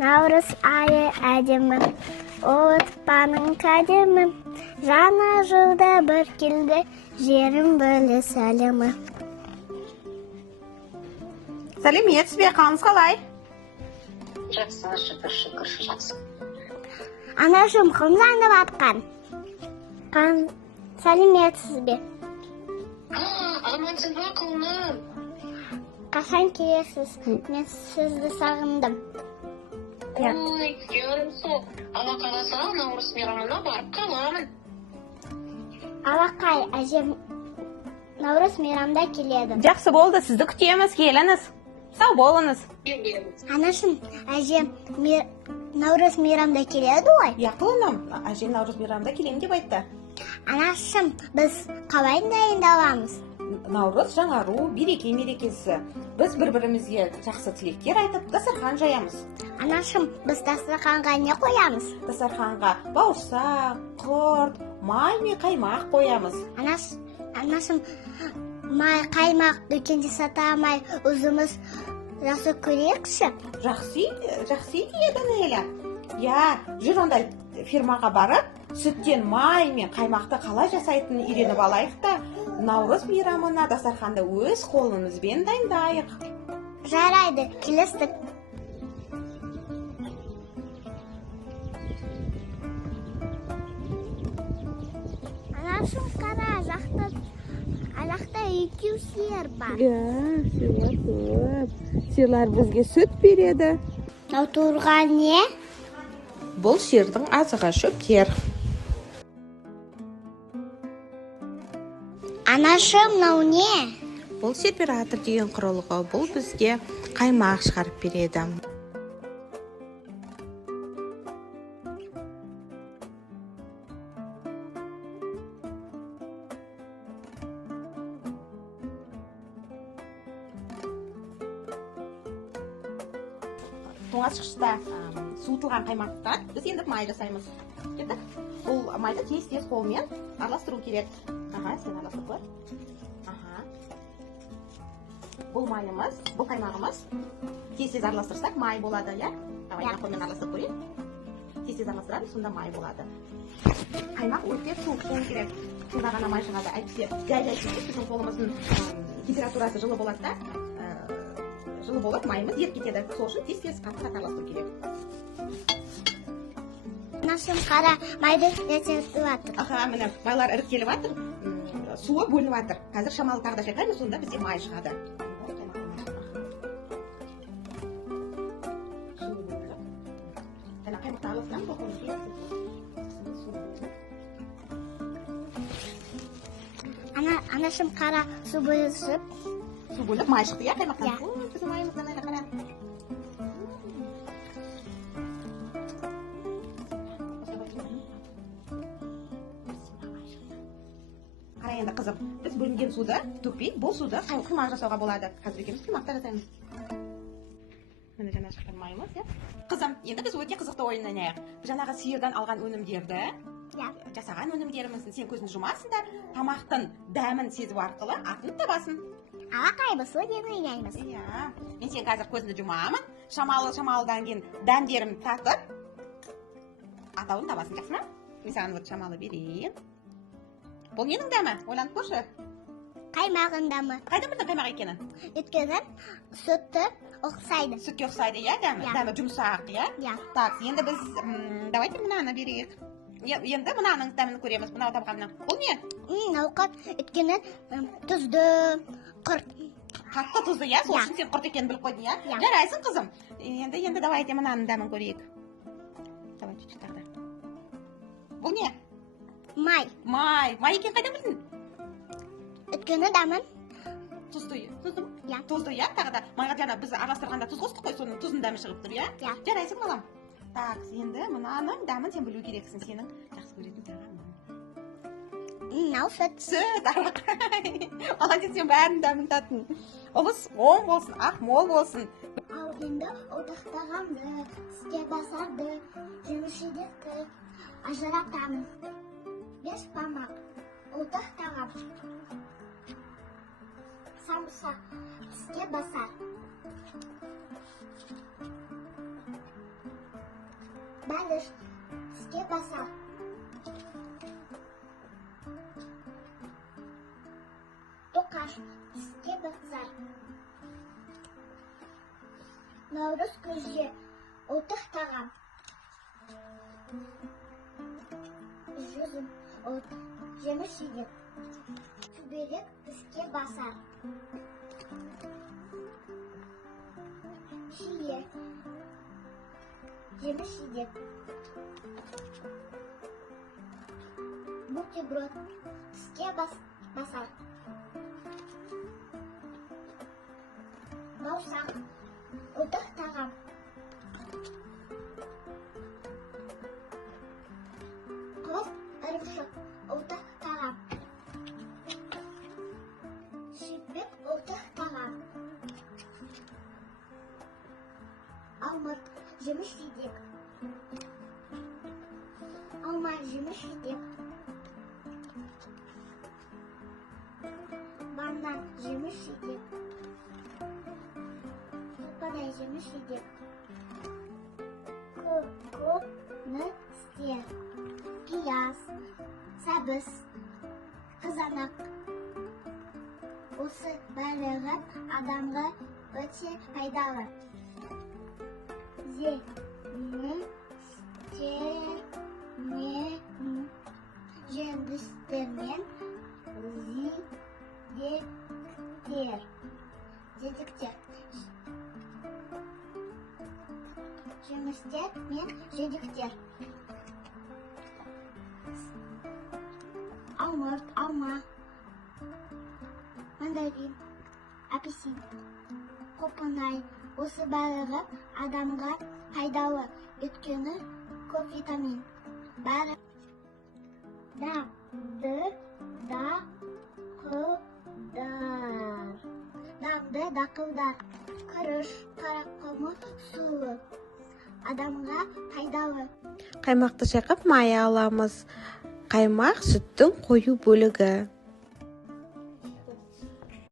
Navruz ayı әдемі, отпаның кәдемі, жаңа жылда бір келді, жерім бөлі сәлемі. Сәлеметсіз бе, қалыңыз қалай? Жақсы, шүкір, жақсы. Анашым құм заңдап атқан. Сәлеметсіз бе? Амансың ба, құлыным? Қашан келесіз? Мен сізді сағындым. Ой, ярымсың. Алла қаласа, наурыз мейрамына барып қаламын. Алақай, әжем наурыз мейрамда келеді. Жақсы болды, сізді күтеміз, келіңіз. Сау болыңыз. Анашым, әжем наурыз мейрамда келеді ғой? Я құлыным, әжем наурыз мейрамында келемін деп айтты. Анашым, біз қалай дайындаламыз? Наурыз жаңару, береке мерекесі. Біз бір-бірімізге жақсы тілектер айтып, дастархан жаямыз. Анашым, біз дастарханға не қоямыз? Дастарханға бауырсақ, құрт, май мен қаймақ қоямыз. Анашым, май, қаймақ дүкенде сата алмай, өзіміз жақсы көрейікші? Жақсы еді Нелі. Я, жүр ондай фирмаға барып, сүттен май мен қаймақты қалай жасайтынын үйреніп алайық та, наурыз мейрамына дастарханды өз қолымызбен дайындайық. Жарайды, келістік. Анашым, қара, жақта екеу сиыр бар. Сиырлар бізге сүт береді. Мынау тұрған не? Бұл сиырдың азығы шөптер. Анашым, мынау не? Бұл сепаратор деген құрылғы, бұл бізге қаймақ шығарып береді. Тоңазытқышта суытылған қаймақтан біз енді май жасаймыз. Бұл майды тез қолмен араластыру керек. Сен араластырып қой. Бұл майымыз, бұл қаймағымыз тез араластырсақ май болады, я? Давай, қолмен араластырып көрейін. Тез араластырамыз, сонда май болады. Қаймақ өте суық болу керек. Сонда ғана май шығады. Әйтпесе жай біздің қолымыздың температурасы жылы болады да, жылы болып майымыз еріп кетеді. Сол үшін тез қатты араластыру керек. Анашым, қара, майды ертеңістіп жатыр. Міне, майлар іріктеліп жатыр, суы бөлініп жатыр. Қазір шамалы тағы да шайқаймыз, сонда бізде май шығады. Анашым, қара, су бөлісіп. Су бөліп, май шықты, я, қаймақтан? Біздің майымыздан әлі қара. Қара енді қызым, біз бөлінген суды төкпей, бұл суды қимақ жасауға болады. Қазір екеміз қимақта жасаймыз. Міне жаңа шыққан майымыз, я? Қызым, енді біз өте қызықты ойын ойнайық. Жаңағы сиырдан алған өнімдерді, жасаған өнімдерімізді сен көзін жұмасың да, тамақтың дәмін сезу арқылы атын табасың. Алақай, біз ойын ойнаймыз. Мен сен қазір көзіңді жұмамын, шамалыдан кейін дәмдерін татып, атауын табасың, жақсы ма? Мен саған шамалы берейін. Бұл ненің дәмі? Ойланып көрші. Қаймағын дәмі. Қайдан білдің қаймақ екенін? Өйткені сүтті ұқсайды. Сүтке ұқсайды, я, дәмі? Дәмі жұмсақ, я? Так, енді біз, давайте мынаны берейік. Енді мынаның дәмін көреміз, мынау табғанның. Бұл не? Науқат, өйткені тұзды, құрт. Қатты тұзды, я? Сол үшін сен құрт екенін біліп қойдың, я? Жарайсың, қызым. Енді давайте мынаның дәмін көрейік. Давай, чуть-чуть тағы да. Бұл не? Май. Май екен қайдан білдің? Өйткені дәмін тұзды ма? Тұзды, я? Тағы да майға жаңа біз араластырғанда тұз қостық қой, соның тұзын дәмі шығып тұр, я? Жарайсың, балам. Так, енді мынаның дәмін сен білу керексің, сенің жақсы көретін тағамың. Мынау сүт. Сүт, арақай. Молодец, сен бәрін дәмін татын. Ұлыс оң болсын, ақ мол болсын. Ал енді ұлдықтағанды, іске басарды, жеміс-жидекті ажыратамын. 5 пармақ ұлдықтағам. Самса іске басар. Бәліш тіске басар. Тоқаш тіске басар. Наурыз көже ұлттық тағам. Жүзім жеміс жидек. Шүберек тіске басар. Шие жеміс жидек. Бутерброд тіске басар. Бауырсақ ұлттық тағам. Қос ірімшік ұлттық тағам. Шипек ұлттық тағам. Алмұрт жеміс жидек. Алма жеміс жидек. Банан жеміс жидек. Папайя жеміс жидек. Көкөністер. Пияз, сәбіз, қызанақ. Осы барлығы адамға өте пайдалы. Жемістер мен жидектер. Жемістер мен жидектер. Алмұрт, алма, мандарин, апельсин, қоқынай. Осы барлығы адамға пайдалы, өйткені көп витамин. Бәрі дақылдар, күріш, қарақұмық, суы. Адамға пайдалы. Қаймақты шайқап мая аламыз. Қаймақ сүттің қою бөлігі.